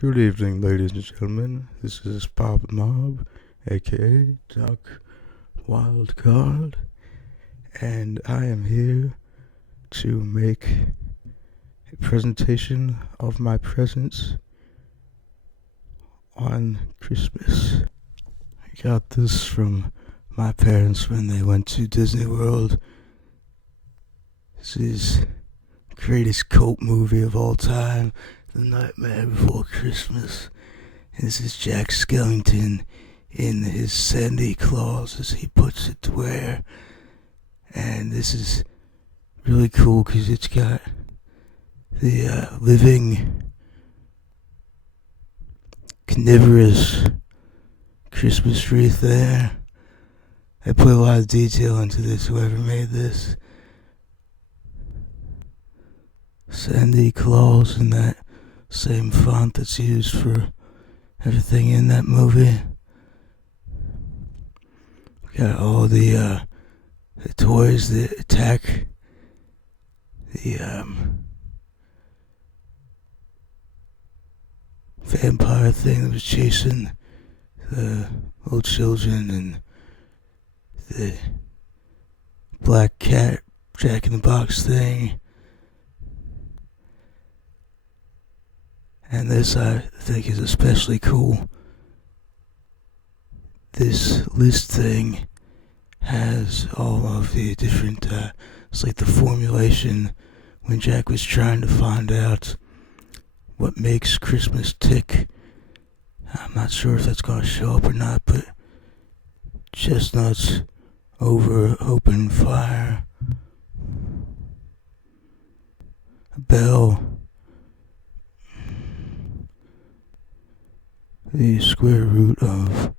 Good evening, ladies and gentlemen. This is Bob Mob, aka Duck Wildcard, and I am here to make a presentation of my presents on Christmas. I got this from my parents when they went to Disney World. This is the greatest cult movie of all time, The Nightmare Before Christmas. And this is Jack Skellington in his Santa Claus, as he puts it, to wear. And this is really cool because it's got the living, carnivorous Christmas wreath there. I put a lot of detail into this, whoever made this. Santa Claus in that same font that's used for everything in that movie. We got all the toys that attack the vampire thing that was chasing the little children, and the black cat Jack in the Box thing. And this, I think, is especially cool. This list thing has all of the different, it's like the formulation when Jack was trying to find out what makes Christmas tick. I'm not sure if that's going to show up or not, but chestnuts over open fire, a bell, the square root of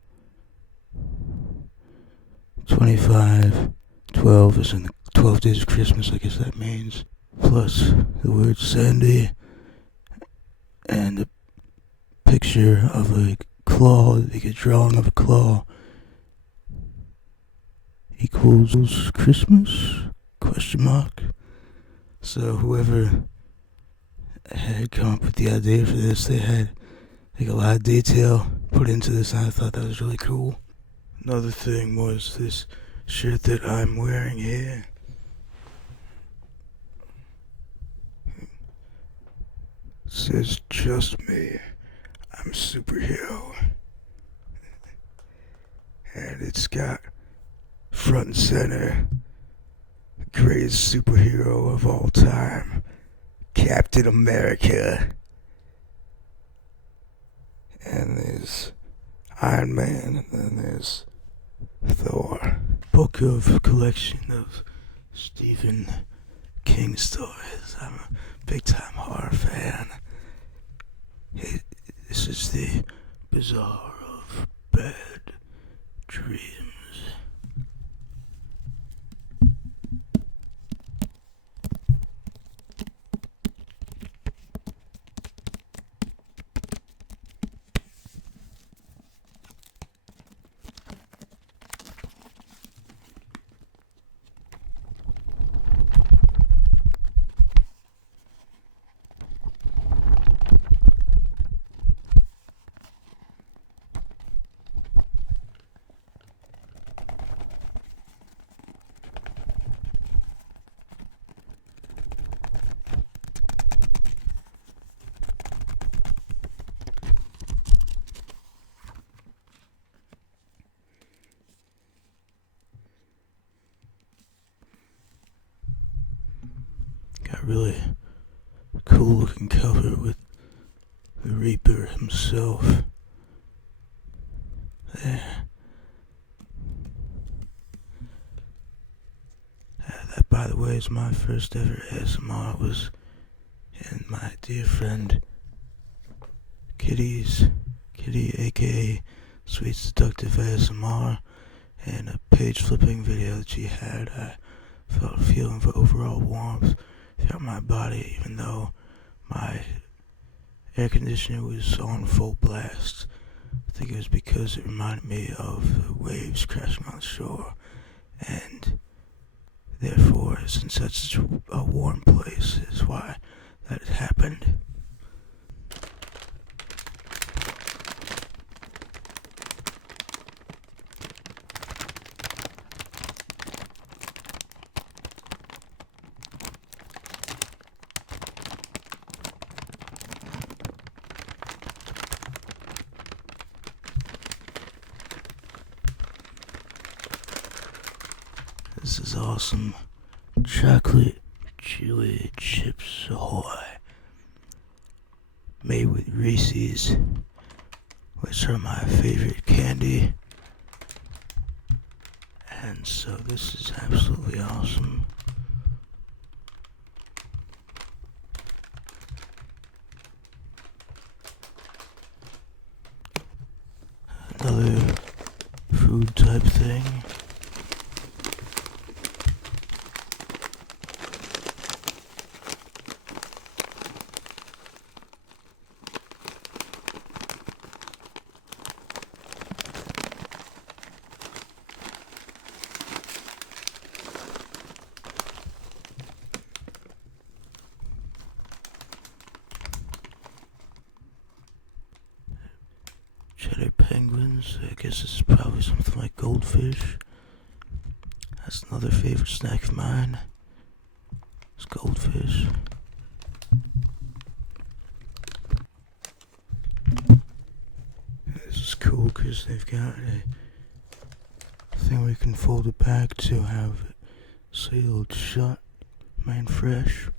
25, 12 is in the 12 days of Christmas, I guess that means, plus the word Sandy, and a picture of a claw, like a drawing of a claw, equals Christmas? Question mark. So whoever had come up with the idea for this, they had like a lot of detail put into this, and I thought that was really cool. Another thing was this shirt that I'm wearing here. It says, "Just me, I'm a superhero." And it's got front and center the greatest superhero of all time, Captain America. And there's Iron Man, and then there's Thor. Book of collection of Stephen King stories. I'm a big time horror fan. This is the Bazaar of Bad Dreams. Got really cool looking cover with the Reaper himself there. That, by the way, is my first ever ASMR. It was in my dear friend Kitty, aka Sweet Seductive ASMR, and a page flipping video that she had. I felt a feeling of overall warmth throughout my body, even though my air conditioner was on full blast. I think it was because it reminded me of the waves crashing on the shore, and therefore, since that's such a warm place, is why that happened. This is awesome. Chocolate chewy chips ahoy. Made with Reese's, which are my favorite candy. And so this is absolutely awesome. Another food type thing. Cheddar penguins. I guess this is probably something like goldfish. That's another favorite snack of mine. It's goldfish. This is cool because they've got a thing where you can fold it back to have it sealed shut, remain fresh.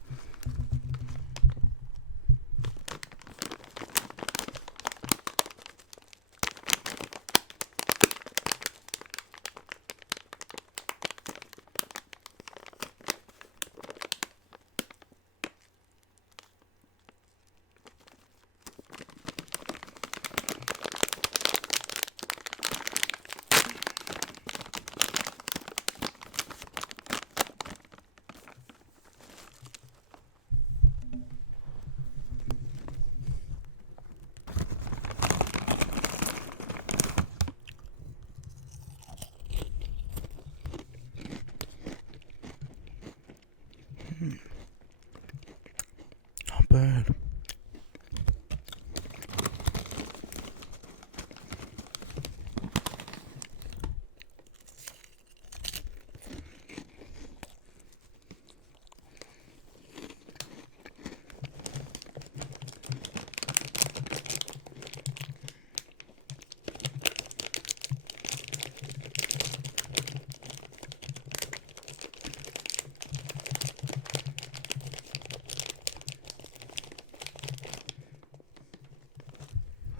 Not bad.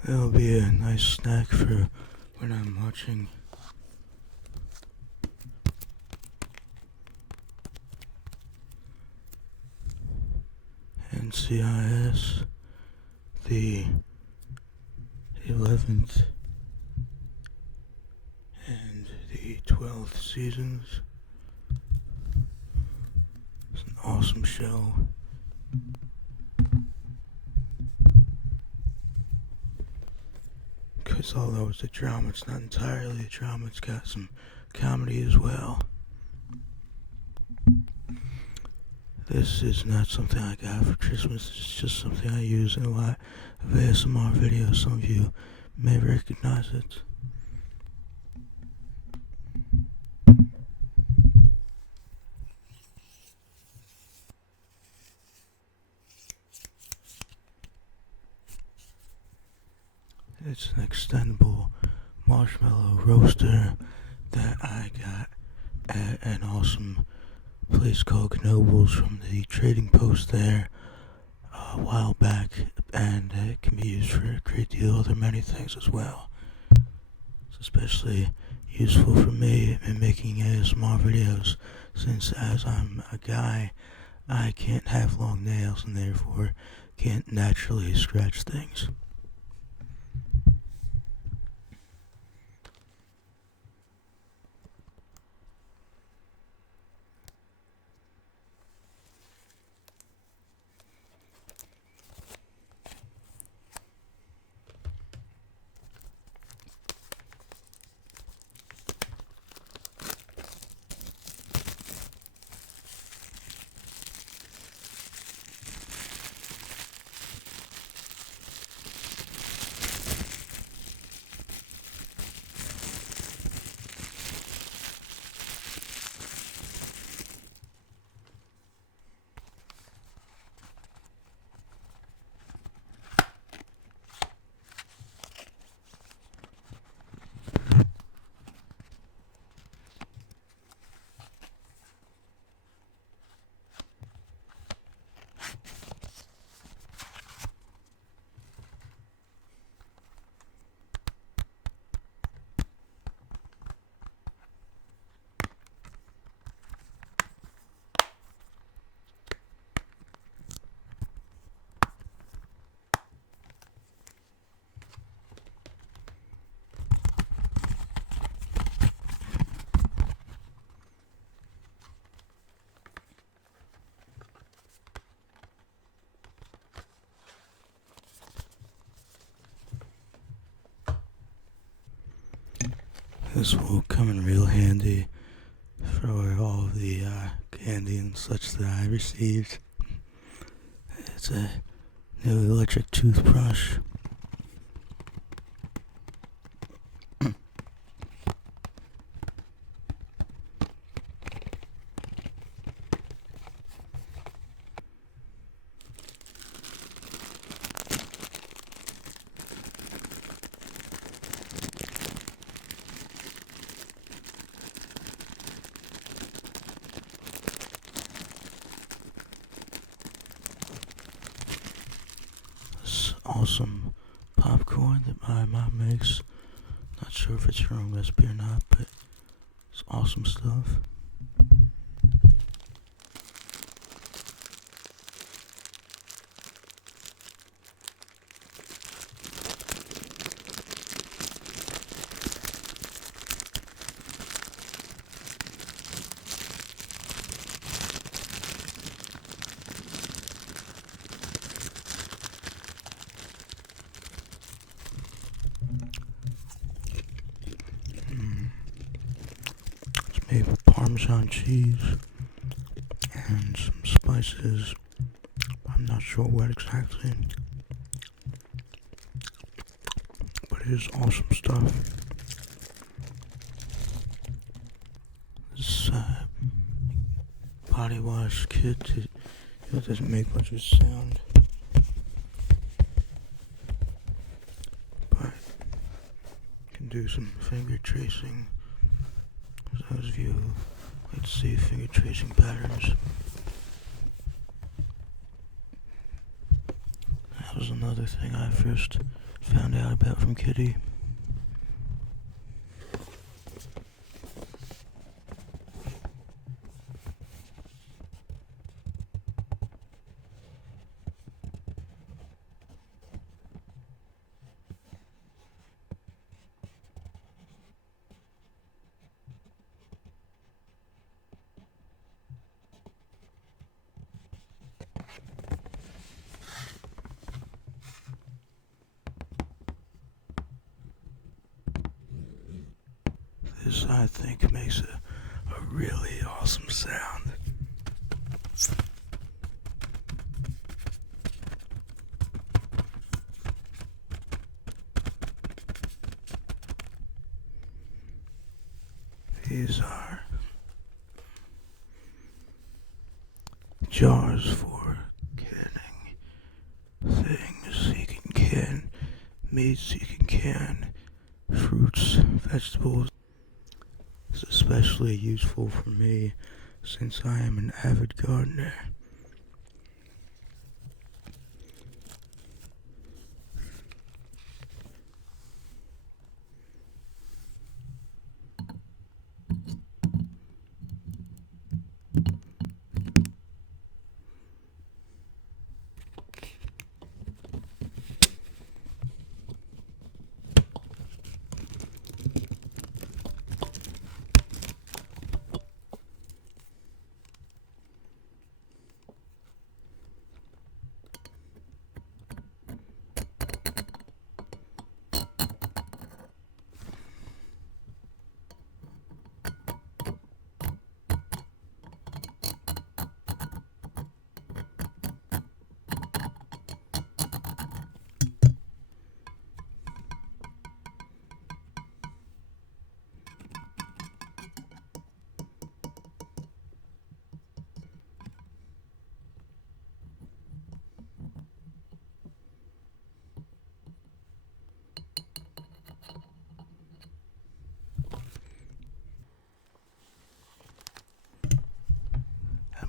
It'll be a nice snack for when I'm watching NCIS, the 11th and the 12th seasons. It's an awesome show. Because although it's a drama, it's not entirely a drama, it's got some comedy as well. This is not something I got for Christmas, it's just something I use in a lot of ASMR videos. Some of you may recognize it. It's an extendable marshmallow roaster that I got at an awesome place called Knoebels from the trading post there a while back, and it can be used for a great deal of other many things as well. It's especially useful for me in making ASMR videos, since as I'm a guy, I can't have long nails and therefore can't naturally scratch things. This will come in real handy for all the candy and such that I received. It's a new electric toothbrush. Awesome popcorn that my mom makes. Not sure if it's her own recipe or not, but it's awesome stuff. Made with Parmesan cheese and some spices. I'm not sure what exactly, but it is awesome stuff. This body wash kit, it doesn't make much of a sound, but you can do some finger tracing. Those of you who like to see finger tracing patterns. That was another thing I first found out about from Kitty. This, I think, makes a really awesome sound. These are jars for canning things you can can, meats you can can, fruits, vegetables. It's especially useful for me since I am an avid gardener.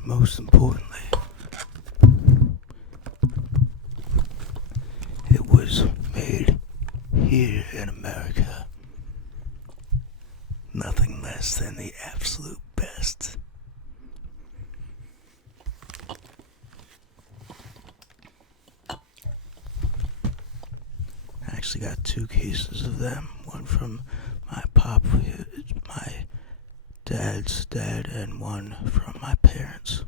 Most importantly, it was made here in America. Nothing less than the absolute best. I actually got 2 cases of them. One from my dad's dad, and one from my parents.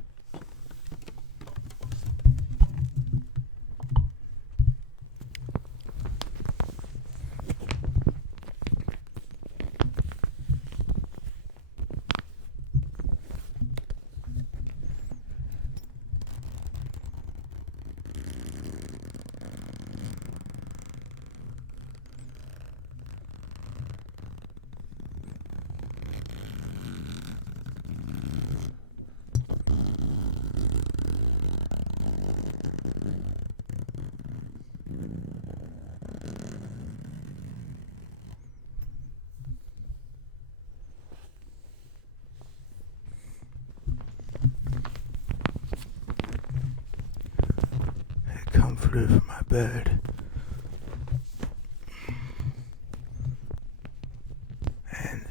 order for my bed. And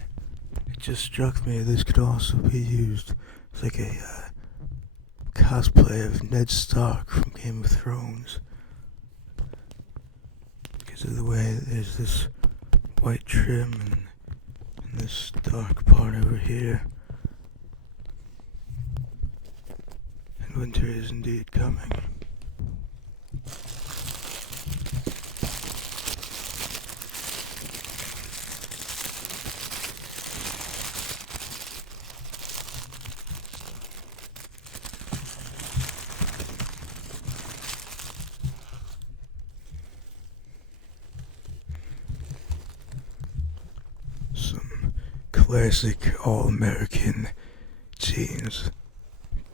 it just struck me this could also be used as like a cosplay of Ned Stark from Game of Thrones. Because of the way there's this white trim and this dark part over here. And winter is indeed coming. Classic all-American jeans,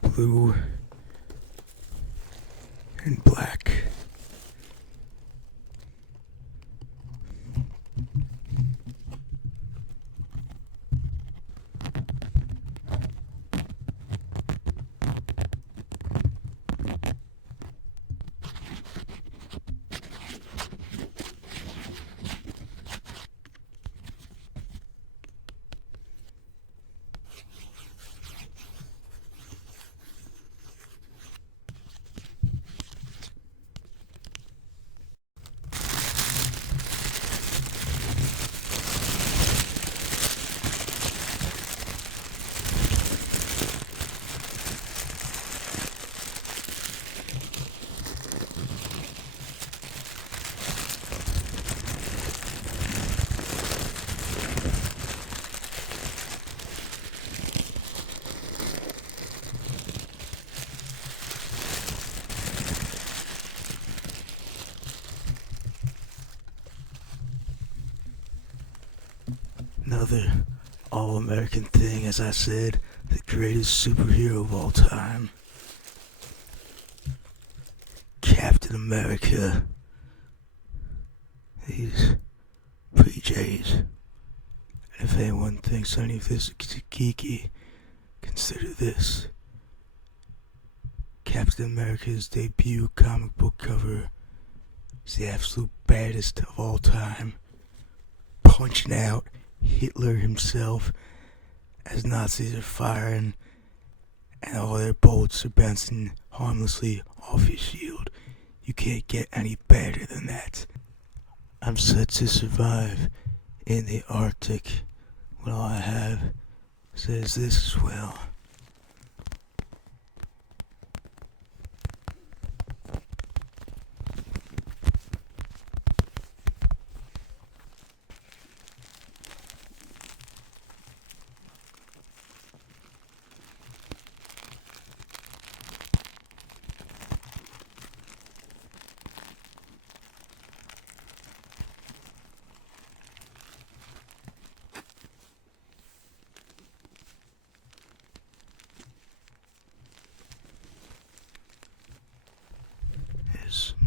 blue and black. Another all-American thing, as I said, the greatest superhero of all time. Captain America. These PJs. And if anyone thinks any of this is geeky, consider this. Captain America's debut comic book cover is the absolute baddest of all time. Punching out Hitler himself as Nazis are firing and all their bullets are bouncing harmlessly off his shield. You can't get any better than that. I'm set to survive in the Arctic when all I have says this as well.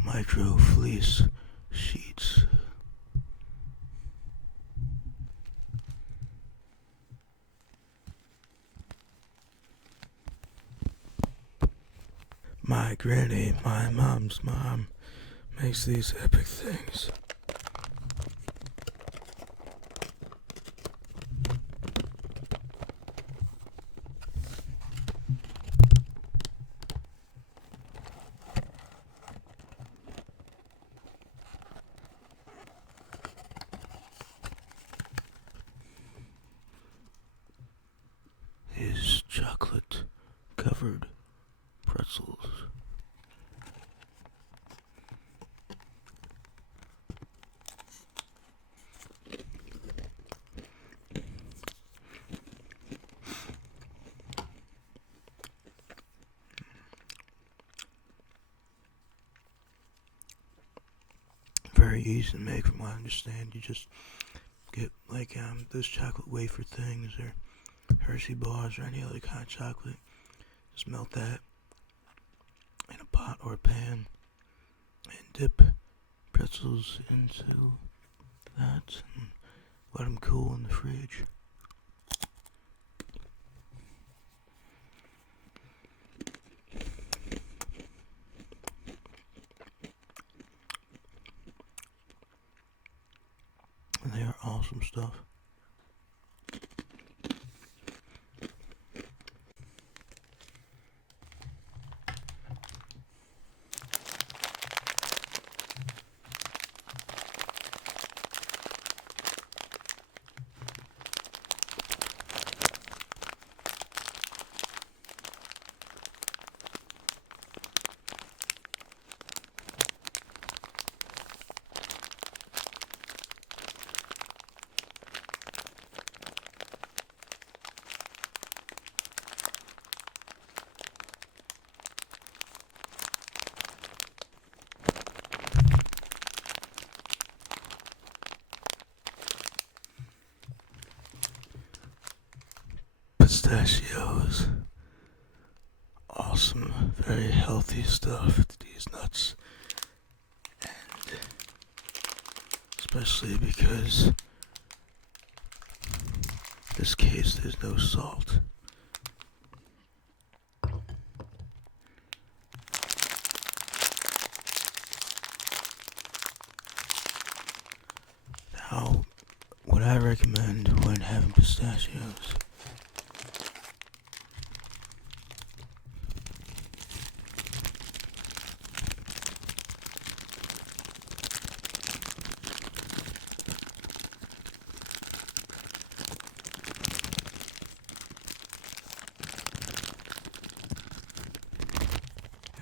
Micro fleece sheets. My granny, my mom's mom, makes these epic things. Chocolate covered pretzels. Very easy to make from what I understand. You just get like those chocolate wafer things or Hershey bars or any other kind of chocolate. Just melt that in a pot or a pan and dip pretzels into that and let them cool in the fridge. they are awesome stuff. Pistachios. Awesome, very healthy stuff, these nuts. And especially because in this case there's no salt. Now, what I recommend when having pistachios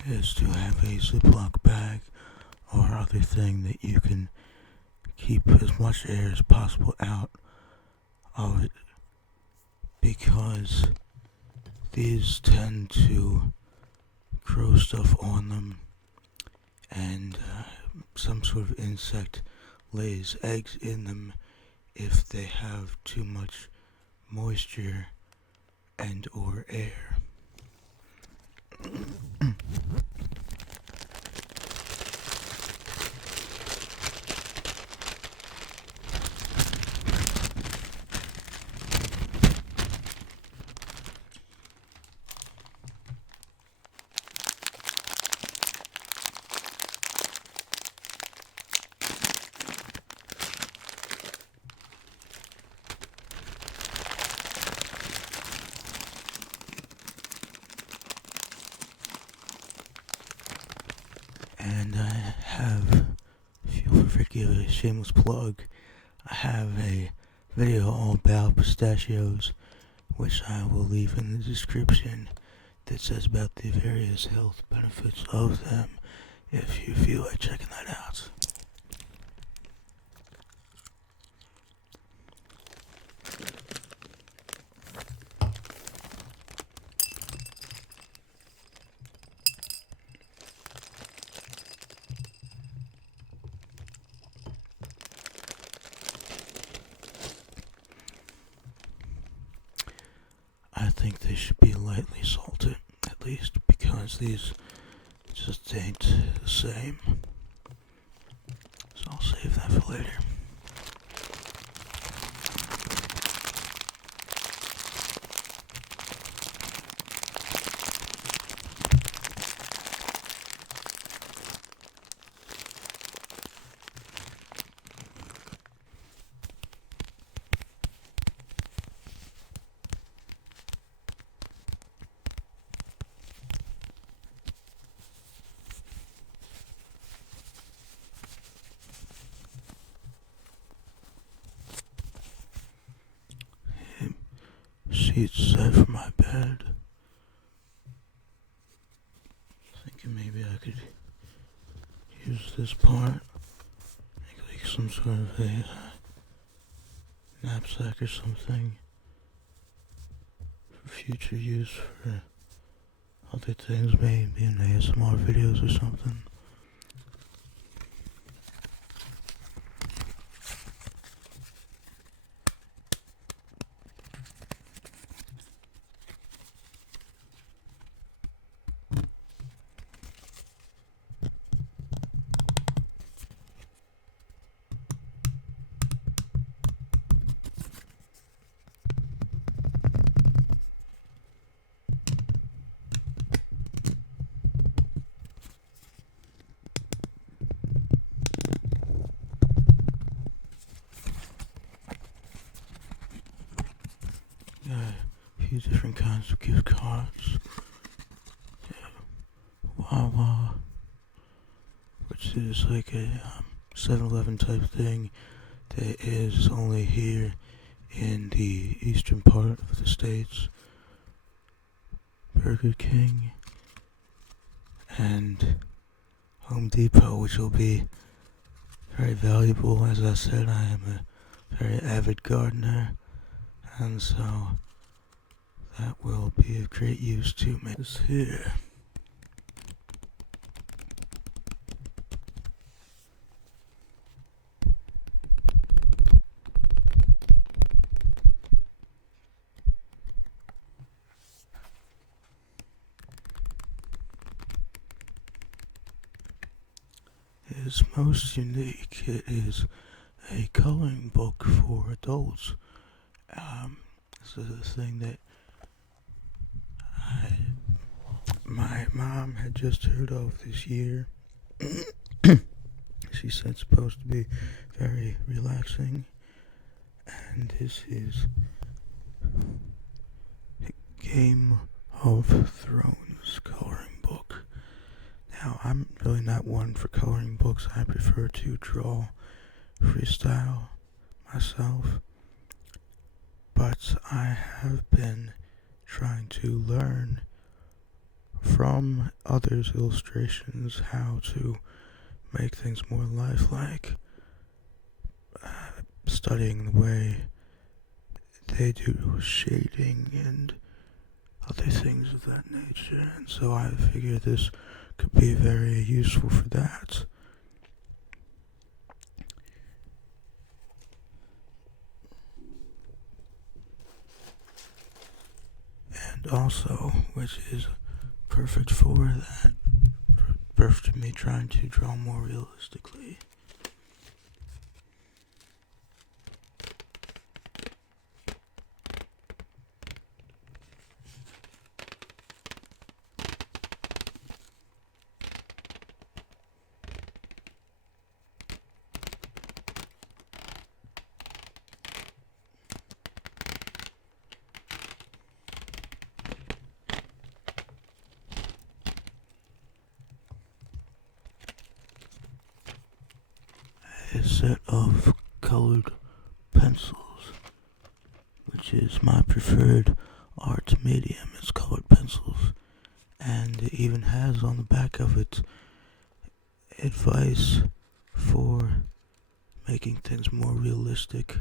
is to have a Ziploc bag or other thing that you can keep as much air as possible out of it, because these tend to grow stuff on them, and some sort of insect lays eggs in them if they have too much moisture and or air. And I have, if you'll forgive a shameless plug, I have a video all about pistachios, which I will leave in the description, that says about the various health benefits of them, if you feel like checking that out. I think they should be lightly salted, at least, because these just ain't the same. So I'll save that for later. Sheets set for my bed. Thinking maybe I could use this part, make like some sort of a knapsack or something for future use for other things, maybe in ASMR videos or something. few different kinds of gift cards. Wawa, which is like a 7-Eleven type thing that is only here in the eastern part of the states. Burger King, and Home Depot, which will be very valuable. As I said, I am a very avid gardener, and so that will be of great use to me. This here is most unique. It is a coloring book for adults. This is a thing that my mom had just heard of this year. She said it's supposed to be very relaxing, and this is Game of Thrones coloring book. Now, I'm really not one for coloring books. I prefer to draw freestyle myself, but I have been trying to learn from others' illustrations how to make things more lifelike, studying the way they do shading and other things of that nature, and so I figured this could be very useful for that. And also, which is perfect for that, perfect for me trying to draw more realistically. A set of colored pencils, which is my preferred art medium. It's colored pencils, and it even has on the back of it advice for making things more realistic,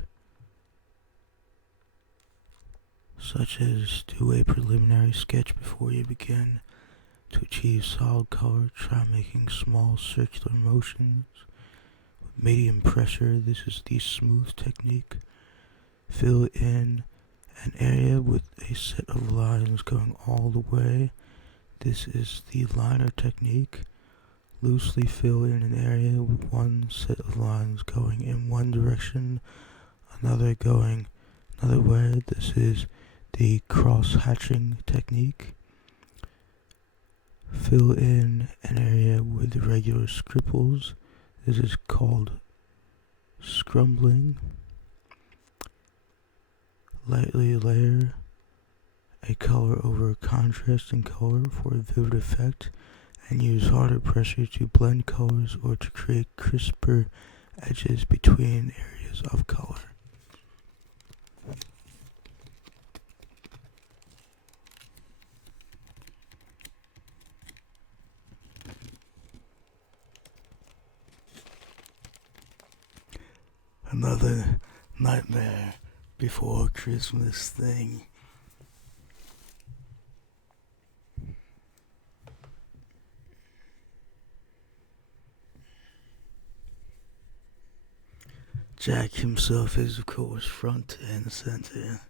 such as do a preliminary sketch before you begin. To achieve solid color, try making small circular motions. Medium pressure, this is the smooth technique. Fill in an area with a set of lines going all the way. This is the liner technique. Loosely fill in an area with one set of lines going in one direction, another going another way. This is the cross-hatching technique. Fill in an area with irregular scribbles. This is called scrumbling. Lightly layer a color over a contrasting color for a vivid effect, and use harder pressure to blend colors or to create crisper edges between areas of color. Another nightmare before Christmas thing. Jack himself is, of course, front and center.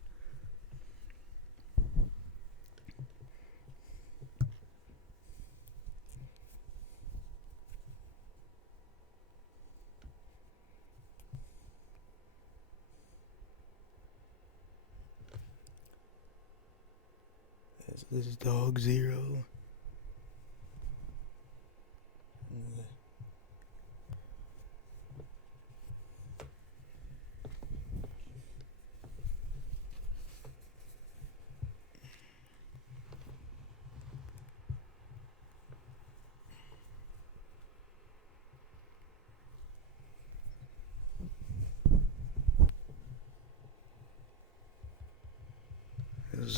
This is Dog Zero.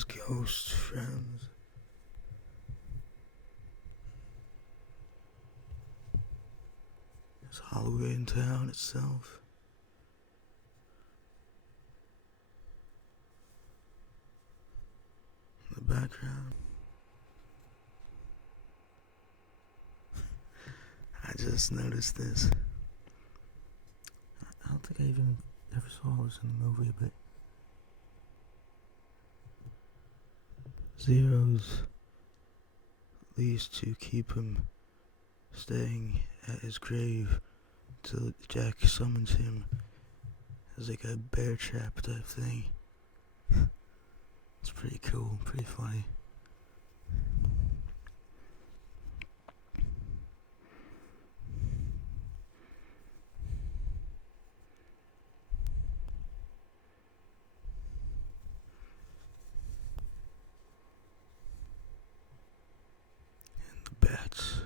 his ghost friends. It's Halloween Town itself. In the background. I just noticed this. I don't think I even ever saw this in the movie, but Zero's lease to keep him staying at his grave till Jack summons him as like a bear trap type thing. It's pretty cool, pretty funny. Bats.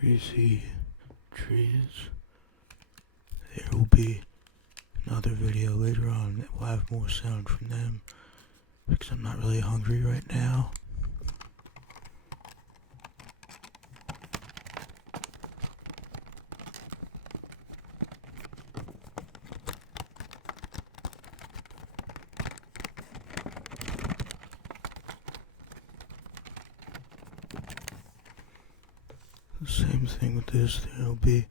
Reese trees. There will be another video later on that will have more sound from them because I'm not really hungry right now. The same thing with this, there will be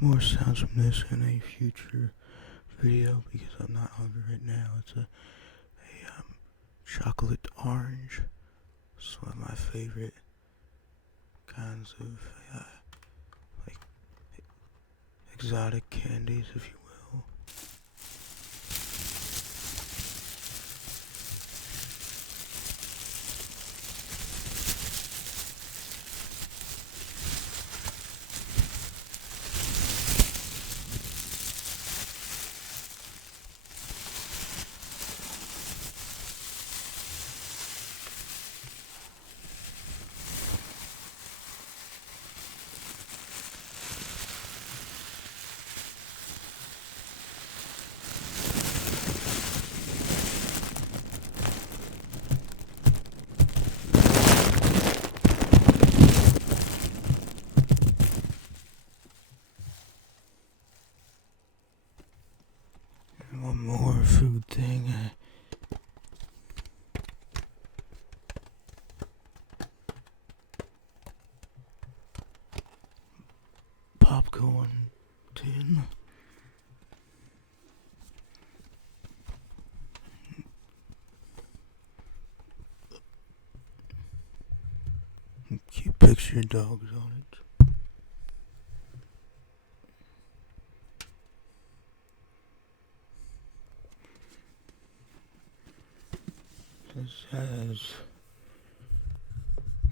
more sounds from this in a future video because I'm not hungry right now. It's a chocolate orange. It's one of my favorite kinds of like exotic candies, if you will. One more food thing. Popcorn tin. Cute picture dogs on it.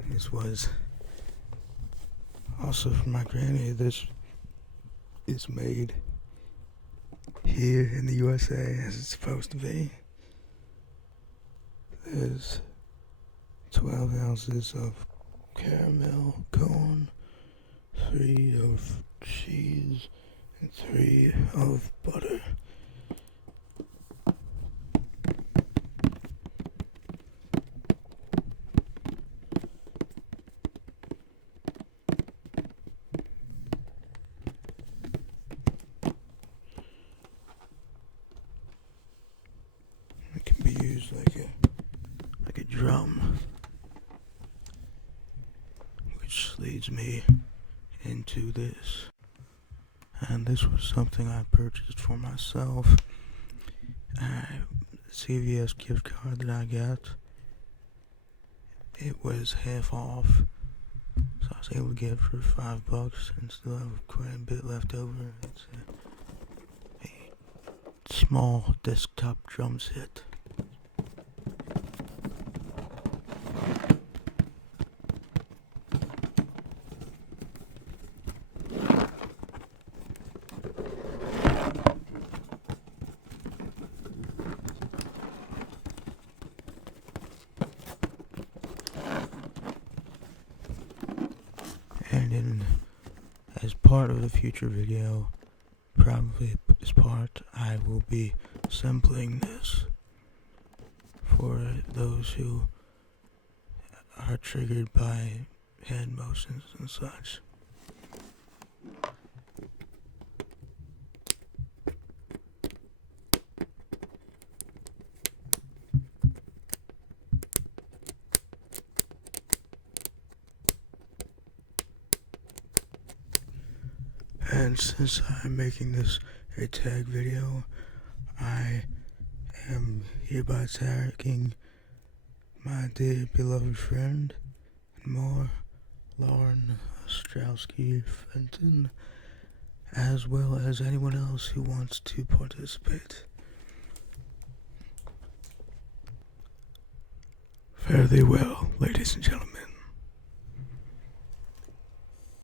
This was also from my granny. This is made here in the USA as it's supposed to be. There's 12 ounces of caramel cone, 3 of cheese, and 3 of butter. It can be used like a drum, which leads me into this. And this was something I purchased for myself. CVS gift card that I got. It was half off, so I was able to get it for $5 and still have quite a bit left over. It's a small desktop drum set. And as part of the future video, probably as part, I will be sampling this for those who are triggered by hand motions and such. And since I'm making this a tag video, I am hereby tagging my dear beloved friend and more, Lauren Strowski Fenton, as well as anyone else who wants to participate. Fare thee well, ladies and gentlemen.